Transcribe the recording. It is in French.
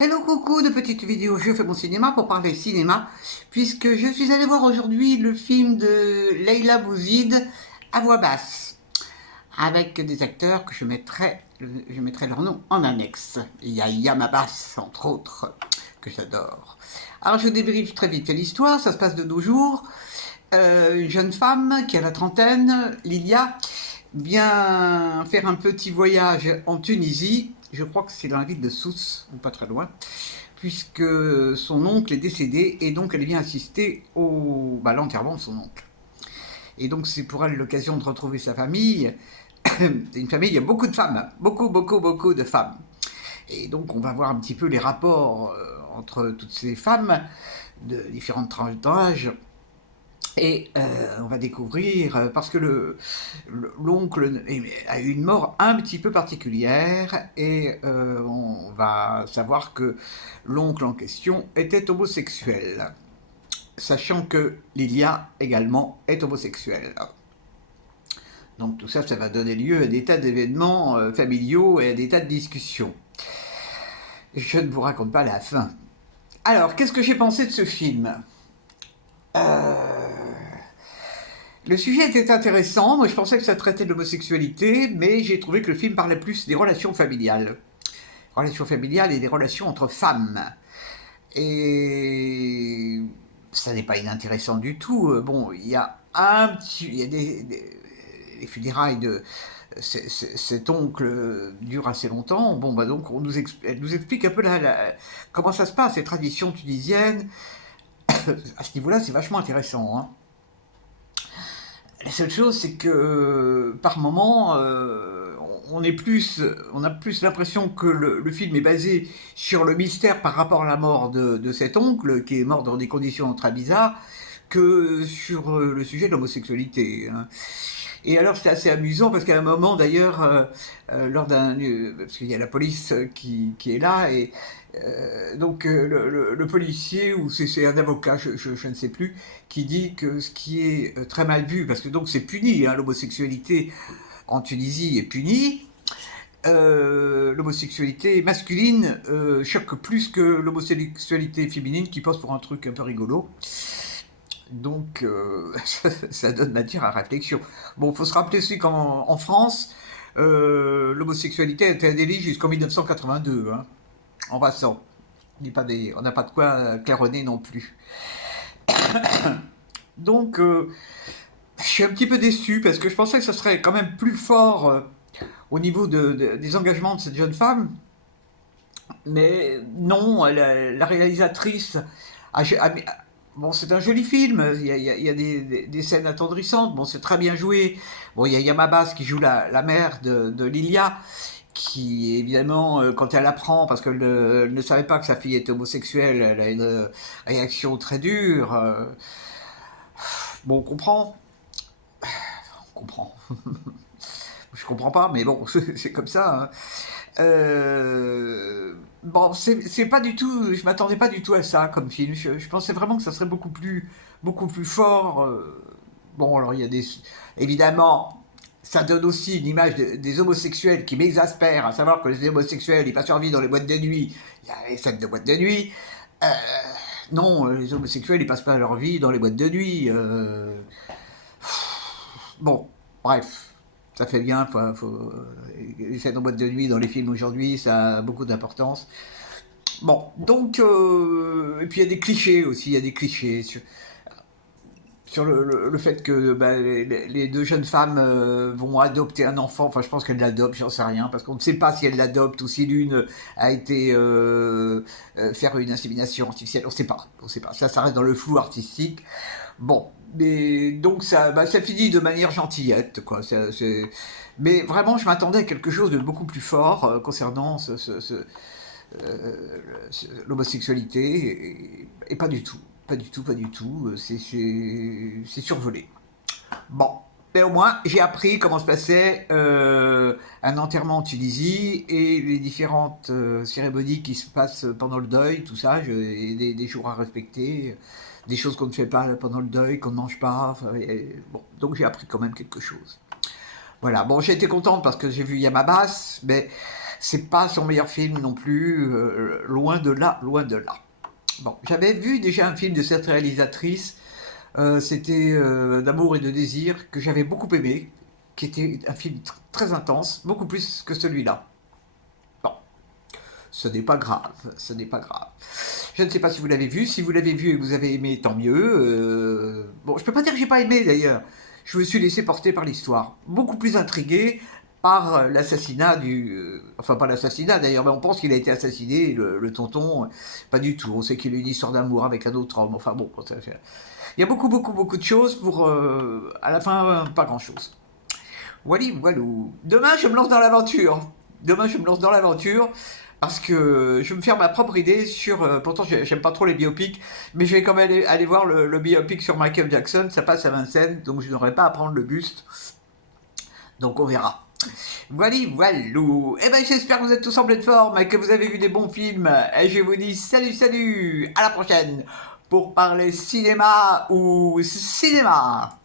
Hello coucou de petites vidéos, je fais mon cinéma pour parler cinéma, puisque je suis allée voir aujourd'hui le film de Leila Bouzid à voix basse, avec des acteurs que je mettrai leur nom en annexe. Il y a Yam Abbas, entre autres, que j'adore. Alors je débriefe très vite l'histoire, ça se passe de nos jours. Une jeune femme qui a la trentaine, Lilia, vient faire un petit voyage en Tunisie. Je crois que c'est dans la ville de Sousse, ou pas très loin, puisque son oncle est décédé et donc elle vient assister l'enterrement de son oncle. Et donc c'est pour elle l'occasion de retrouver sa famille. C'est une famille, il y a beaucoup de femmes, beaucoup de femmes. Et donc on va voir un petit peu les rapports entre toutes ces femmes de différentes tranches d'âge. Et on va découvrir, parce que l'oncle a eu une mort un petit peu particulière, et on va savoir que l'oncle en question était homosexuel, sachant que Lilia également est homosexuelle. Donc tout ça, ça va donner lieu à des tas d'événements familiaux et à des tas de discussions. Je ne vous raconte pas la fin. Alors, qu'est-ce que j'ai pensé de ce film? Le sujet était intéressant, moi je pensais que ça traitait de l'homosexualité, mais j'ai trouvé que le film parlait plus des relations familiales. Relations familiales et des relations entre femmes. Et ça n'est pas inintéressant du tout. Bon, il y a les funérailles de cet oncle durent assez longtemps. Bon, bah donc elle nous explique un peu comment ça se passe, les traditions tunisiennes. À ce niveau-là, c'est vachement intéressant, hein. La seule chose, c'est que par moment, on a plus l'impression que le film est basé sur le mystère par rapport à la mort de cet oncle, qui est mort dans des conditions très bizarres, que sur le sujet de l'homosexualité, hein. Et alors c'est assez amusant parce qu'à un moment d'ailleurs, parce qu'il y a la police qui est là, et donc le policier, ou c'est un avocat, je ne sais plus, qui dit que ce qui est très mal vu, parce que donc c'est puni, hein, l'homosexualité en Tunisie est punie, l'homosexualité masculine choque plus que l'homosexualité féminine, qui passe pour un truc un peu rigolo. Donc ça donne matière à réflexion. Bon, il faut se rappeler aussi qu'en France, l'homosexualité a été un délit jusqu'en 1982, hein, en passant. On n'a pas de quoi claironner non plus. Donc, je suis un petit peu déçu parce que je pensais que ça serait quand même plus fort au niveau des engagements de cette jeune femme. Mais non, la réalisatrice bon, c'est un joli film, il y a des scènes attendrissantes, bon, c'est très bien joué. Bon, il y a Yamabas qui joue la mère de Lilia, qui évidemment, quand elle apprend, parce qu'elle ne savait pas que sa fille était homosexuelle, elle a une réaction très dure. Bon, on comprend. Je comprends pas, mais bon, c'est comme ça, hein. Bon, c'est pas du tout. Je m'attendais pas du tout à ça comme film. Je pensais vraiment que ça serait beaucoup plus fort. Bon, alors il y a évidemment, ça donne aussi une image des homosexuels qui m'exaspère, à savoir que les homosexuels, ils passent leur vie dans les boîtes de nuit. Il y a les scènes de boîtes de nuit. Euh, non, les homosexuels, ils passent pas leur vie dans les boîtes de nuit. Bon, bref, ça fait bien. Les scènes en boîte de nuit dans les films aujourd'hui, ça a beaucoup d'importance. Bon, donc, et puis il y a des clichés aussi, il y a des clichés sur le fait que les deux jeunes femmes vont adopter un enfant. Enfin, je pense qu'elles l'adoptent, j'en sais rien, parce qu'on ne sait pas si elles l'adoptent ou si l'une a été faire une insémination artificielle. On ne sait pas, on sait pas. Ça reste dans le flou artistique. Bon, mais donc ça finit de manière gentillette, quoi. Mais vraiment, je m'attendais à quelque chose de beaucoup plus fort concernant l'homosexualité, et pas du tout. Pas du tout, pas du tout. C'est survolé. Bon, mais au moins, j'ai appris comment se passait un enterrement en Tunisie et les différentes cérémonies qui se passent pendant le deuil, tout ça, et des jours à respecter, des choses qu'on ne fait pas pendant le deuil, qu'on ne mange pas. Enfin, bon, donc j'ai appris quand même quelque chose. Voilà, bon, j'ai été contente parce que j'ai vu Yamabas, mais C'est pas son meilleur film non plus, loin de là, loin de là. Bon, j'avais vu déjà un film de cette réalisatrice, c'était D'amour et de désir, que j'avais beaucoup aimé, qui était un film très intense, beaucoup plus que celui-là. Bon, ce n'est pas grave, ce n'est pas grave. Je ne sais pas si vous l'avez vu, si vous l'avez vu et que vous avez aimé, tant mieux. Bon, je peux pas dire que j'ai pas aimé d'ailleurs. Je me suis laissé porter par l'histoire, beaucoup plus intrigué par l'assassinat enfin pas l'assassinat d'ailleurs, mais on pense qu'il a été assassiné, le tonton, pas du tout. On sait qu'il a une histoire d'amour avec un autre homme, enfin bon, il y a beaucoup, beaucoup, beaucoup de choses pour, à la fin, pas grand-chose. Wally, voilou. Demain, je me lance dans l'aventure. Demain, je me lance dans l'aventure parce que je vais me faire ma propre idée sur. Pourtant, j'aime pas trop les biopics, mais je vais quand même aller voir le biopic sur Michael Jackson. Ça passe à Vincennes, donc je n'aurai pas à prendre le buste. Donc on verra. Voilà, voilou. Eh ben, j'espère que vous êtes tous en pleine forme et que vous avez vu des bons films. Et je vous dis salut, salut. À la prochaine pour parler cinéma ou cinéma.